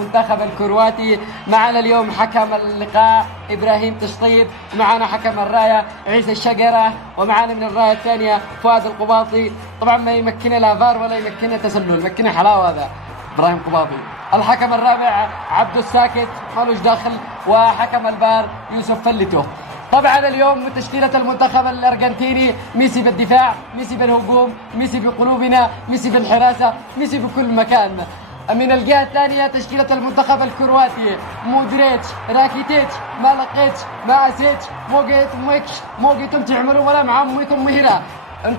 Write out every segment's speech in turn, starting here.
المنتخب الكرواتي. معنا اليوم حكم اللقاء إبراهيم تشطيب، ومعنا حكم الراية عيسى الشقرة، ومعنا من الراية الثانية فؤاد القباطي. طبعا ما يمكنه لا فار ولا يمكنه تسلل، يمكنه حلاوة هذا إبراهيم قباطي. الحكم الرابع عبد الساكت مالوش داخل، وحكم الفار يوسف فلتو. طبعا اليوم تشكيلة المنتخب الأرجنتيني: ميسي بالدفاع، ميسي بالهجوم، ميسي بقلوبنا، ميسي بالحراسة، ميسي بكل مكان. من الجهة الثانية تشكيلة المنتخب الكرواتي: مودريتش، راكيتيتش، ما لقيتش، ما اسيتش، موجيتم تعملوا ولا مع امكم مهرة.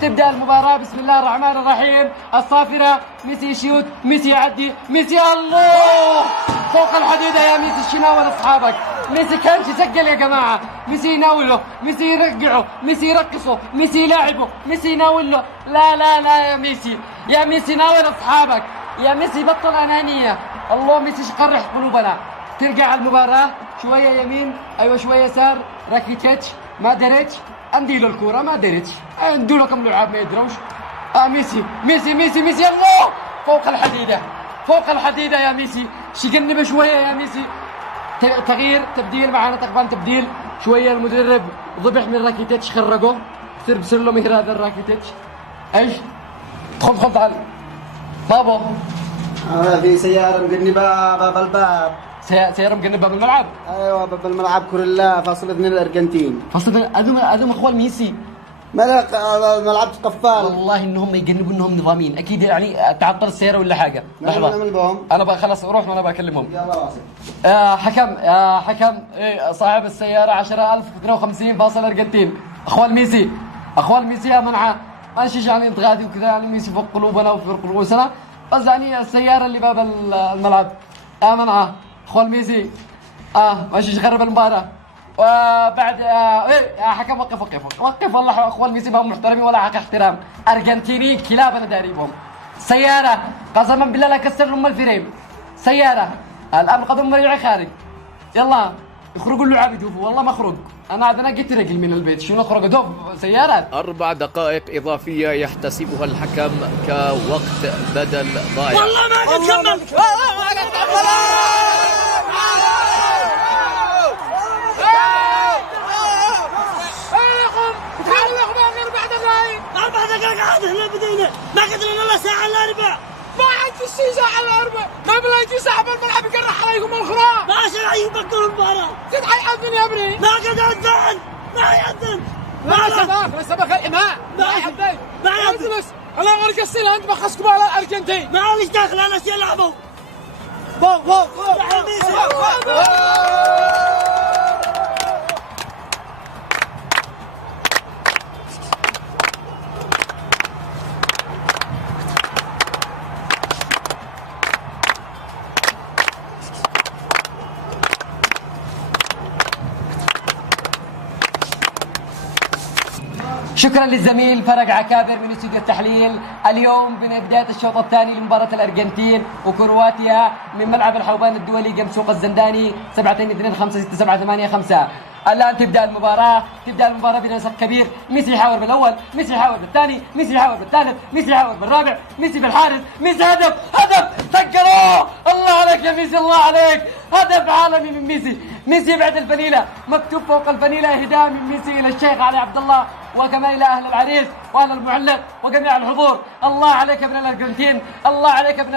تبدأ المباراة. بسم الله الرحمن الرحيم. الصافرة، ميسي يشوت، ميسي يعدي، ميسي الله فوق الحديدة يا ميسي. شناول اصحابك، ميسي كانش يسجل يا جماعة. ميسي يناوله، ميسي يرقعه، ميسي يرقصه، ميسي يلاعبه، ميسي يناوله. لا لا لا يا ميسي، يا ميسي ناول اصحابك، يا ميسي بطل أنانية. الله ميسي شقرح قلوبنا. ترجع المباراة شوية يمين، أيوة شوية يسار. راكيتيتش، ما دريتش، أنديله الكورة ما دريتش، أنديله كم لعاب ما يدروش. ميسي ميسي ميسي ميسي الله فوق الحديدة، فوق الحديدة يا ميسي. شقنب شوية يا ميسي. تغيير، تبديل، معنا تقبان تبديل. شوية المدرب ضبح من راكيتيتش، خرجه. بصير له مهر هذا الراكيتيتش. ايش؟ دخل تعال بابا. في سيارة مقنبة باب الباب. سيارة مقنبة بالملعب؟ ايوه باب الملعب كوريلا فاصل 2 الارجنتين. فاصل أدوم اخوان ميسي. ملك ملعب قفال. والله انهم يقنبوا انهم نظاميين اكيد، يعني تعطل السيارة ولا حاجة. لحظة انا بقى خلاص اروح وانا بكلمهم. يلا راسك. حكم صاحب السيارة 10,052 فاصل ارجنتين. اخوان ميسي يا منعه. ماشي يعني نتغادي وكذا، يعني ميسي فوق قلوبنا وفوق قلوبنا، بس يعني السيارة اللي باب الملعب منعه. اخوان ميسي ماشي يخرب المباراة. وبعد يا حكم وقف والله. اخوان ميسي ما هم محترمين ولا حق احترام. ارجنتينيين كلاب انا داريبهم. سيارة قسما بالله لا كسر لهم الفريم. سيارة الان قدم مريعي خارج. يلا يخرجوا اللعاب يدوفوا. والله ما اخرج انا عاد انقيت رجل من البيت. شو نخرج دوف سيارات. 4 دقائق إضافية يحتسبها الحكم كوقت بدل ضايع. والله ما قد كمل. أربع دقائق عاد احنا بدينا، ما قدرنا الا ساعة الا ربع. ما عاد في ساعة الا ربع، ما بلاقي ساعة بالملعب يقرح عليكم الخرا. ما عشان يبطلوا المباراة. زيد حيأذن يا ابني. ما قد أذن، ما يأذن. لسه بقى الإماء. ما يأذن. بس الله ورك السنة أنت بخسكم على الأرجنتين. ما ليش داخل أنا شي يلعبوا. شكرا للزميل فرج عكابر من استوديو التحليل. اليوم بداية الشوط الثاني لمباراة الأرجنتين وكرواتيا من ملعب الحوبان الدولي جنب سوق الزنداني. 7-2-5-6-7-8-5. الآن تبدأ المباراة بنسق كبير. ميسي يحاور بالأول، ميسي يحاور بالثاني، ميسي يحاور بالثالث، ميسي يحاور بالرابع، ميسي بالحارس، ميسي هدف سجلوه. الله عليك يا ميسي، الله عليك، هدف عالمي من ميسي بعد الفنيلة. مكتوب فوق الفنيلة إهداء من ميسي إلى الشيخ علي عبد الله، وكمان إلى أهل العريس وأهل المعلق وجميع الحضور. الله عليك يا ابن الأرجنتين، الله عليك يا ابن